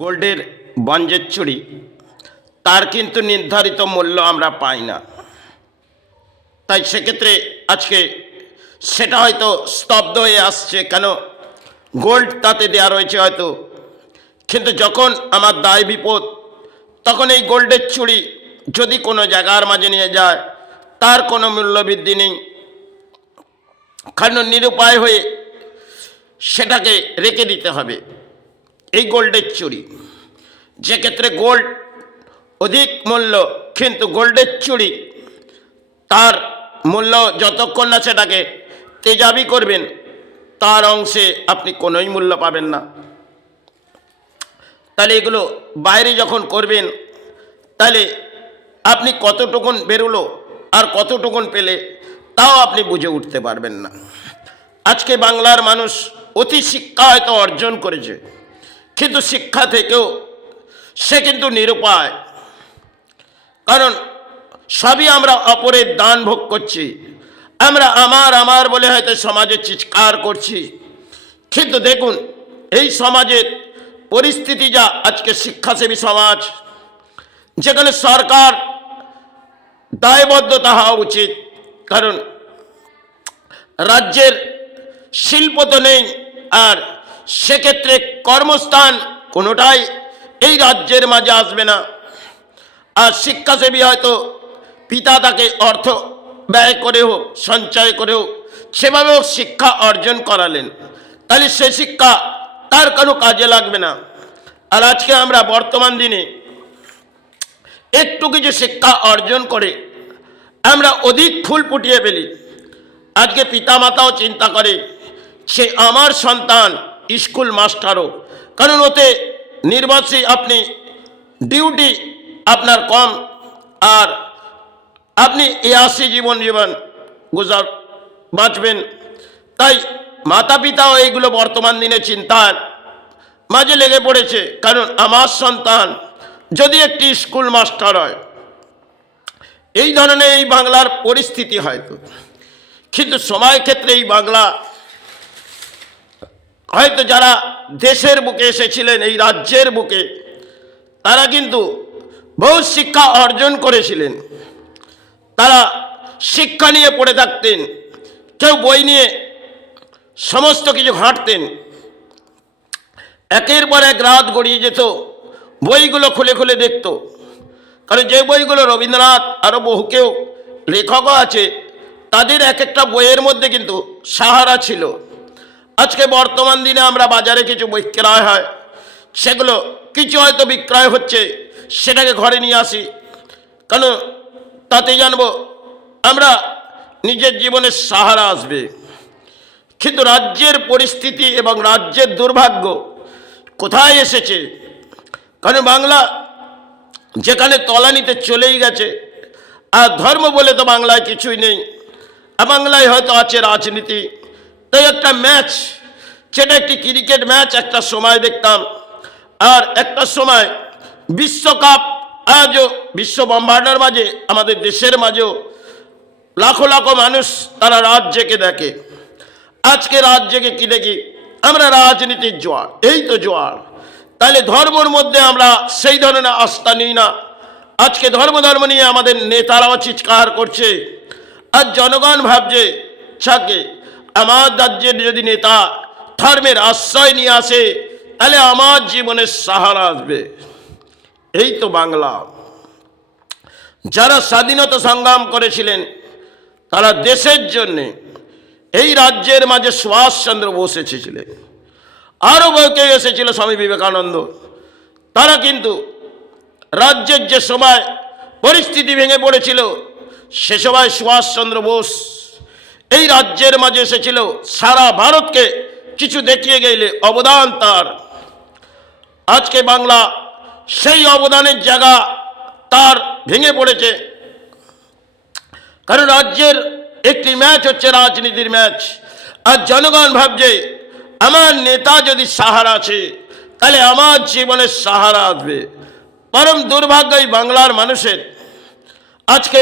গোল্ডের বঞ্জের চুড়ি তার কিন্তু নির্ধারিত মূল্য আমরা পাই না। তাই সেক্ষেত্রে আজকে সেটা হয়তো স্তব্ধ হয়ে আসছে, কেন গোল্ড তাতে দেওয়া রয়েছে হয়তো, কিন্তু যখন আমার দায় বিপদ তখন এই গোল্ডের চুড়ি যদি কোনো জায়গার মাঝে নিয়ে যায় তার কোনো মূল্য বৃদ্ধি নেই, কারণ নিরুপায় হয়ে সেটাকে রেখে দিতে হবে। এই গোল্ডের চুড়ি, যে ক্ষেত্রে গোল্ড অধিক মূল্য, কিন্তু গোল্ডের চুড়ি তার মূল্য যতক্ষণ না সেটাকে তেজাবি করবেন তার অংশে আপনি কোনোই মূল্য পাবেন না। তাহলে এগুলো বাইরে যখন করবেন তাহলে আপনি কতটুকুন বেরোলো আর কতটুকুন পেলে তাও আপনি বুঝে উঠতে পারবেন না। আজকে বাংলার মানুষ অতি শিক্ষা হয়তো অর্জন করেছে, কিন্তু শিক্ষা থেকেও সে কিন্তু নিরুপায়, কারণ সবই আমরা অপরের দান ভোগ করছি। আমরা আমার বলে হয়তো সমাজে চিৎকার করছি, কিন্তু দেখুন এই সমাজের পরিস্থিতি যা, আজকে শিক্ষাসেবী সমাজ, যেখানে সরকার দায়বদ্ধতা হওয়া উচিত, কারণ রাজ্যের শিল্প তো নেই, আর সেক্ষেত্রে কর্মস্থান কোনোটাই এই রাজ্যের মাঝে আসবে না। আর শিক্ষাসেবী হয়তো পিতা তাকে অর্থ ব্যয় করেও সঞ্চয় করেও সেভাবেও শিক্ষা অর্জন করালেন, তাহলে সে শিক্ষা তার কোনো কাজে লাগবে না। আর আজকে আমরা বর্তমান দিনে একটু কিছু শিক্ষা অর্জন করে আমরা অধিক ফুল ফুটিয়ে ফেলি। আজকে পিতামাতাও চিন্তা করে সে আমার সন্তান স্কুল মাস্টারও, কারণ ওতে নির্বাচী আপনি ডিউটি আপনার কম, আর আপনি আশি জীবন বাঁচবেন। তাই মাতা পিতাও এইগুলো বর্তমান দিনে চিন্তার মাঝে লেগে পড়েছে, কারণ আমার সন্তান যদি একটি স্কুল মাস্টার হয়। এই ধরনের এই বাংলার পরিস্থিতি হয়তো, কিন্তু সময় ক্ষেত্রে এই বাংলা হয়তো যারা দেশের বুকে এসেছিলেন, এই রাজ্যের বুকে, তারা কিন্তু বহু শিক্ষা অর্জন করেছিলেন। তারা শিক্ষা নিয়ে পড়ে থাকতেন, কেউ বই নিয়ে সমস্ত কিছু ঘাঁটতেন, একের পর এক রাত গড়িয়ে যেত, বইগুলো খুলে খুলে দেখত। কারণ যে বইগুলো রবীন্দ্রনাথ আরও বহু কেউ লেখকও আছে, তাদের এক একটা বইয়ের মধ্যে কিন্তু সাহারা ছিল। আজকে বর্তমান দিনে আমরা বাজারে কিছু বই ক্রয় হয়, সেগুলো কিছু হয়তো বিক্রয় হচ্ছে, সেটাকে ঘরে নিয়ে আসি, কারণ তাতে জানবো আমরা নিজের জীবনের সাহারা আসবে। কিন্তু রাজ্যের পরিস্থিতি এবং রাজ্যের দুর্ভাগ্য কোথায় এসেছে, কারণ বাংলা যেখানে তলানিতে চলেই গেছে, আর ধর্ম বলে তো বাংলায় কিছুই নেই, আর বাংলায় হয়তো আছে রাজনীতি। তাই একটা ম্যাচ, সেটা একটি ক্রিকেট ম্যাচ একটা সময় দেখতাম, আর একটা সময় বিশ্বকাপ, আজও বিশ্ব ব্রহ্মাণ্ডের মাঝে আমাদের দেশের মাঝেও লাখো লাখো মানুষ তারা রাত জেগে দেখে। আজকে রাত জেগে কি দেখি আমরা? রাজনীতির জোয়ার, এই তো জোয়ার। তাহলে ধর্মর মধ্যে আমরা সেই ধরনের আস্থা নিই না। আজকে ধর্ম নিয়ে আমাদের নেতারাও চিৎকার করছে, আর জনগণ ভাবছে ছাকে আমার রাজ্যের যদি নেতা ধর্মের আশ্রয় নিয়ে আসে তাহলে আমার জীবনের সাহারা আসবে। এই তো বাংলা। যারা স্বাধীনতা সংগ্রাম করেছিলেন তারা দেশের জন্যে, এই রাজ্যের মাঝে সুভাষচন্দ্র বোস এসেছিলেন, আরও কেউ এসেছিল স্বামী বিবেকানন্দ। তারা কিন্তু রাজ্যের যে সময় পরিস্থিতি ভেঙে পড়েছিল, সে সময় সুভাষচন্দ্র বোস এই রাজ্যের মাঝে এসেছিল, সারা ভারতকে কিছু দেখিয়ে গেলে অবদান তার। আজকে বাংলা সেই অবদানের জায়গা তার ভেঙে পড়েছে, কারণ রাজ্যের একটি ম্যাচ হচ্ছে রাজনীতির ম্যাচ, আর জনগণ ভাবছে আমার নেতা যদি সাহারা আছে তাহলে আমার জীবনের সাহারা আসবে। পরম দুর্ভাগ্য এই বাংলার মানুষের, আজকে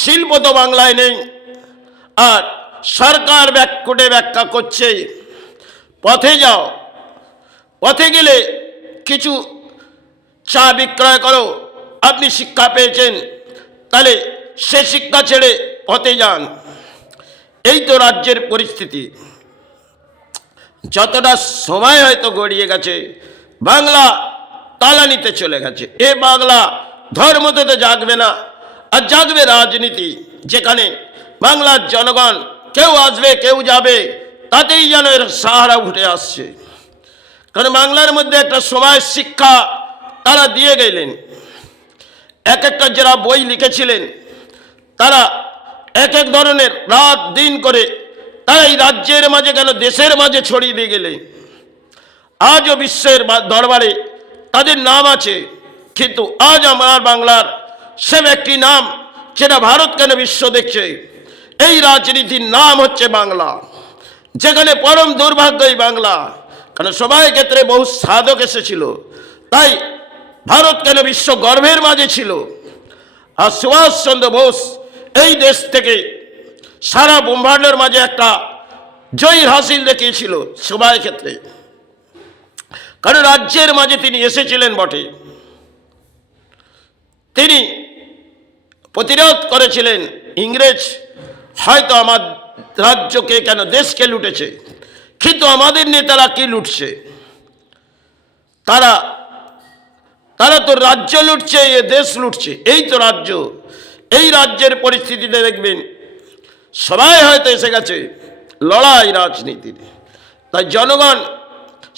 শিল্প তো বাংলায় নেই, আর সরকার ব্যাককুটে ব্যাখ্যা করছে পথে যাও, পথে গেলে কিছু চা বিক্রয় করো, আপনি শিক্ষা পেয়েছেন, তাহলে সে শিক্ষা ছেড়ে পথে যান। এই তো রাজ্যের পরিস্থিতি। যতটা সময় হয়তো গড়িয়ে গেছে, বাংলা তালানিতে চলে গেছে। এ বাংলা ধর্মতে তো জাগবে না, আর জাগবে রাজনীতি, যেখানে বাংলার জনগণ কেউ আসবে কেউ যাবে, তাতেই যেন এর সাহারা উঠে আসছে। কারণ বাংলার মধ্যে একটা সময় শিক্ষা তারা দিয়ে গেলেন। এক একটা যারা বই লিখেছিলেন, তারা এক এক ধরনের রাত দিন করে তারা এই রাজ্যের মাঝে কেন দেশের মাঝে ছড়িয়ে দিয়ে গেলেন। আজও বিশ্বের দরবারে তাদের নাম আছে, কিন্তু আজ আমার বাংলার সে একটি নাম যেটা ভারত কেন বিশ্ব দেখছে, এই রাজনীতির নাম হচ্ছে বাংলা। যেখানে পরম দুর্ভাগ্য এই বাংলা, কারণ সবাই ক্ষেত্রে বহু সাধক এসেছিল, তাই ভারত কেন বিশ্ব গর্বের মাঝে ছিল। আর সুভাষচন্দ্র বোস এই দেশ থেকে সারা ব্রহ্মাণ্ডের মাঝে একটা জয়ী হাসিল দেখিয়েছিল সবাই ক্ষেত্রে, কারণ রাজ্যের মাঝে তিনি এসেছিলেন বটে। তিনি প্রতিরোধ করেছিলেন ইংরেজ হয়তো আমার রাজ্যকে কেন দেশকে লুটেছে, কিন্তু আমাদের নেতারা কি লুটছে? তারা তারা তো রাজ্য লুটছে, এ দেশ লুটছে। এই তো রাজ্য, এই রাজ্যের পরিস্থিতিতে দেখবেন সবাই হয়তো এসে গেছে লড়াই রাজনীতির। তাই জনগণ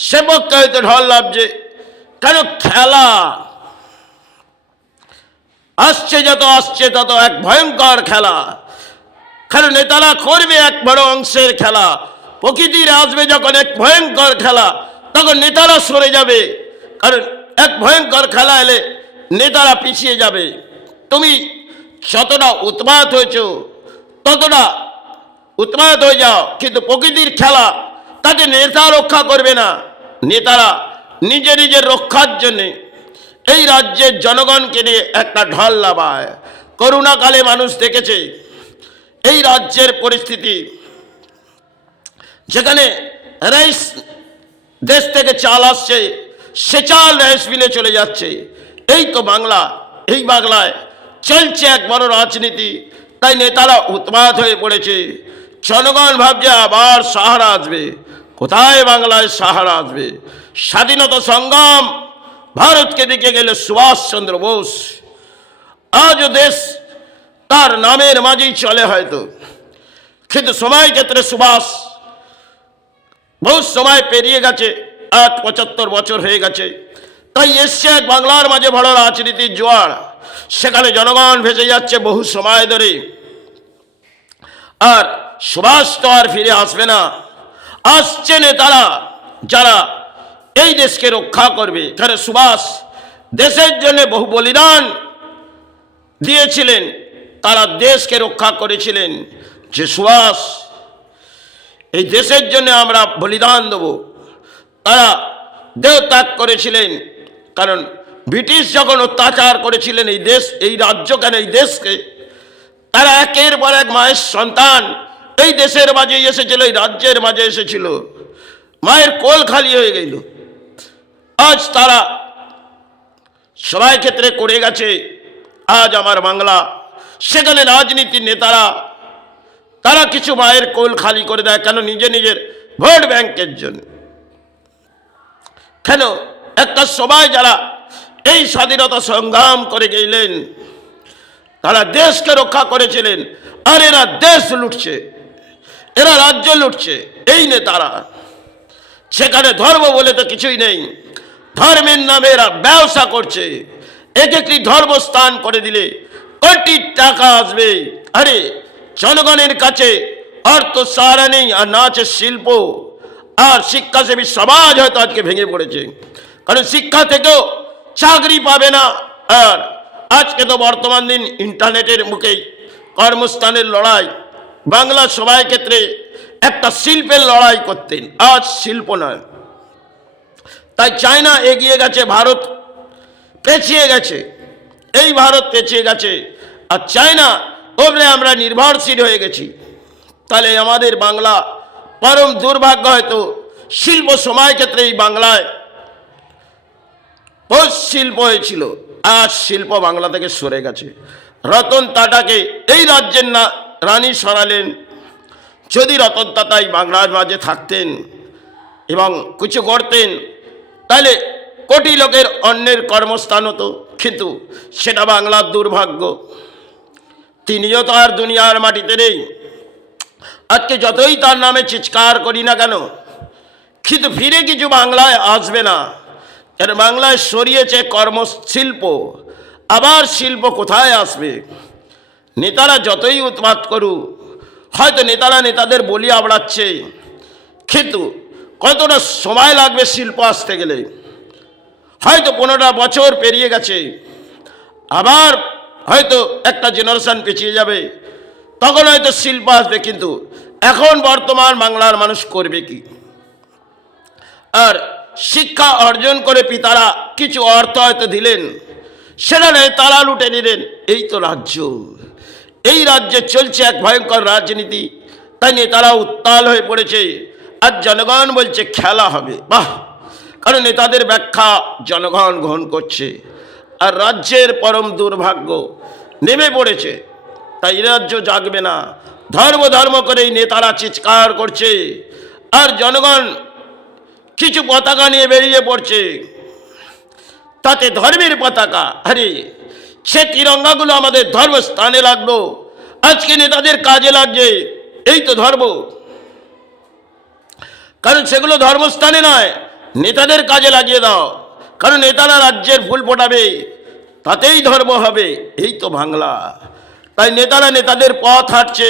সে পক্ষে হয়তো ঢল লাভছে, কেন খেলা আসছে, যত আসছে তত এক ভয়ঙ্কর খেলা। কারণ নেতারা করবে এক বড় অংশের খেলা, প্রকৃতির আসবে যখন এক ভয়ঙ্কর খেলা, তখন নেতারা সরে যাবে। কারণ এক ভয়ঙ্কর খেলা এলে নেতারা পিছিয়ে যাবে। তুমি যতটা উৎমাদ হয়েছ ততটা উৎমাদ হয়ে যাও, কিন্তু প্রকৃতির খেলা তাতে নেতা রক্ষা করবে না। নেতারা নিজের রক্ষার জন্যে এই রাজ্যের জনগণকে নিয়ে একটা ঢল লাভায়। করোনাকালে মানুষ দেখেছে এই রাজ্যের পরিস্থিতি, যেখানে রাইস দেশ থেকে চাল আসছে, সে চাল রাইস মিলে চলে যাচ্ছে। এই তো বাংলা, এই বাংলায় চলছে এক বড় রাজনীতি। তাই নেতারা উৎমাদ হয়ে পড়েছে। জনগণ ভাবছে আবার সাহারা আসবে। কোথায় বাংলায় সাহারা আসবে? স্বাধীনতা সংগ্রাম ভারতকে দিকে গেলে সুভাষচন্দ্র বোস। আজও দেশ তার নামের মাঝেই চলে হয়তো, কিন্তু সময় ক্ষেত্রে সুভাষ বহু সময় পেরিয়ে গেছে, আজ 75 বছর হয়ে গেছে। তাই এসছে এক বাংলার মাঝে বড় রাজনীতির জোয়ার। সেখানে জনগণ ভেসে যাচ্ছে বহু সময় ধরে। আর সুভাষ তো আর ফিরে আসবে না। আসছে নেতারা যারা এই দেশকে রক্ষা করবে। এখানে সুভাষ দেশের জন্য বহু বলিদান দিয়েছিলেন, তারা দেশকে রক্ষা করেছিলেন। যে সুভাষ এই দেশের জন্য আমরা বলিদান দেব, তারা দেহ ত্যাগ করেছিলেন। কারণ ব্রিটিশ যখন অত্যাচার করেছিলেন এই দেশ, এই রাজ্য কেন এই দেশকে, তারা একের পর এক মায়ের সন্তান এই দেশের মাঝে এসেছিল, এই রাজ্যের মাঝে এসেছিল। মায়ের কোল খালি হয়ে গেল। আজ তারা সবাই ক্ষেত্রে করে গেছে। আজ আমার বাংলা, সেখানে রাজনীতির নেতারা তারা কিছু মায়ের কোল খালি করে দেয়। কেন? নিজের ভোট ব্যাংকের জন্য। কেন? একটা সময় যারা এই স্বাধীনতা সংগ্রাম করে গেলেন, তারা দেশকে রক্ষা করেছিলেন। আর এরা দেশ লুটছে, এরা রাজ্য লুটছে এই নেতারা। সেখানে ধর্ম বলে তো কিছুই নেই। ধর্মের নামে এরা ব্যবসা করছে। এক একটি ধর্মস্থান করে দিলে কোটি টাকা আসবে। আরে জনগণের কাছে অর্থ সাহারা নেই, আর না আছে শিল্প। আর শিক্ষাসেবী সমাজ হয়তো আজকে ভেঙে পড়েছে, কারণ শিক্ষা থেকেও চাকরি পাবে না। আর আজকে তো বর্তমান দিন ইন্টারনেটের মুখেই কর্মস্থানের লড়াই। বাংলা সবাই ক্ষেত্রে একটা শিল্পের লড়াই করতেন, আজ শিল্প নয়। তাই চায়না এগিয়ে গেছে, ভারত পেছিয়ে গেছে। এই ভারত পেছিয়ে গেছে আর চায়না ওপরে আমরা নির্ভরশীল হয়ে গেছি। তাহলে আমাদের বাংলা পরম দুর্ভাগ্য। হয়তো শিল্প সময় ক্ষেত্রে এই বাংলায় পোষ শিল্প হয়েছিল, আজ শিল্প বাংলা থেকে সরে গেছে। রতন টাটাকে এই রাজ্যের রানী সরালেন। যদি রতন টাটাই বাংলার মাঝে থাকতেন এবং কিছু করতেন, তাহলে কোটি লোকের অন্যের কর্মস্থান হতো, কিন্তু সেটা বাংলার দুর্ভাগ্য। তিনিও তো আর দুনিয়ার মাটিতে নেই। আজকে যতই তার নামে চিৎকার করি না কেন, কিন্তু ফিরে কিছু বাংলায় আসবে না। কেন বাংলায় সরিয়েছে কর্মশিল্প, আবার শিল্প কোথায় আসবে? নেতারা যতই উৎপাত করুক, হয়তো নেতারা নেতাদের বলি আবড়াচ্ছে, কিন্তু কতটা সময় লাগবে শিল্প আসতে গেলে? হয়তো 15টা বছর পেরিয়ে গেছে, আবার হয়তো একটা জেনারেশন পিছিয়ে যাবে, তখন হয়তো শিল্প আসবে। কিন্তু এখন বর্তমান বাংলার মানুষ করবে কি? আর শিক্ষা অর্জন করে পিতারা কিছু অর্থ হয়তো দিলেন, সেটা নেই তারা লুটে নিলেন। এই তো রাজ্য, এই রাজ্যে চলছে এক ভয়ঙ্কর রাজনীতি। তাই নেতারা উত্তাল হয়ে পড়েছে, আর জনগণ বলছে খেলা হবে। বাহ! কারণ নেতাদের ব্যাখ্যা জনগণ গ্রহণ করছে, আর রাজ্যের পরম দুর্ভাগ্য নেমে পড়েছে। তাই রাজ্য জাগবে না। ধর্ম ধর্ম করে এই নেতারা চিৎকার করছে, আর জনগণ কিছু পতাকা নিয়ে বেরিয়ে পড়ছে, তাতে ধর্মের পতাকা। আরে সে তিরঙ্গাগুলো আমাদের ধর্মস্থানে লাগলো, আজকে নেতাদের কাজে লাগছে। এই তো ধর্ম, কারণ সেগুলো ধর্মস্থানে নয়, নেতাদের কাজে লাগিয়ে দাও। কারণ নেতারা রাজ্যের ফুল ফোটাবে, তাতেই ধর্ম হবে। এই তো বাংলা। তাই নেতারা নেতাদের পথ হাঁটছে,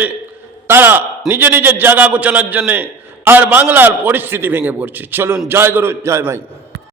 তারা নিজে নিজের জায়গা গোছানোর জন্যে, আর বাংলার পরিস্থিতি ভেঙে পড়ছে। চলুন, জয় গুরু, জয় মাই।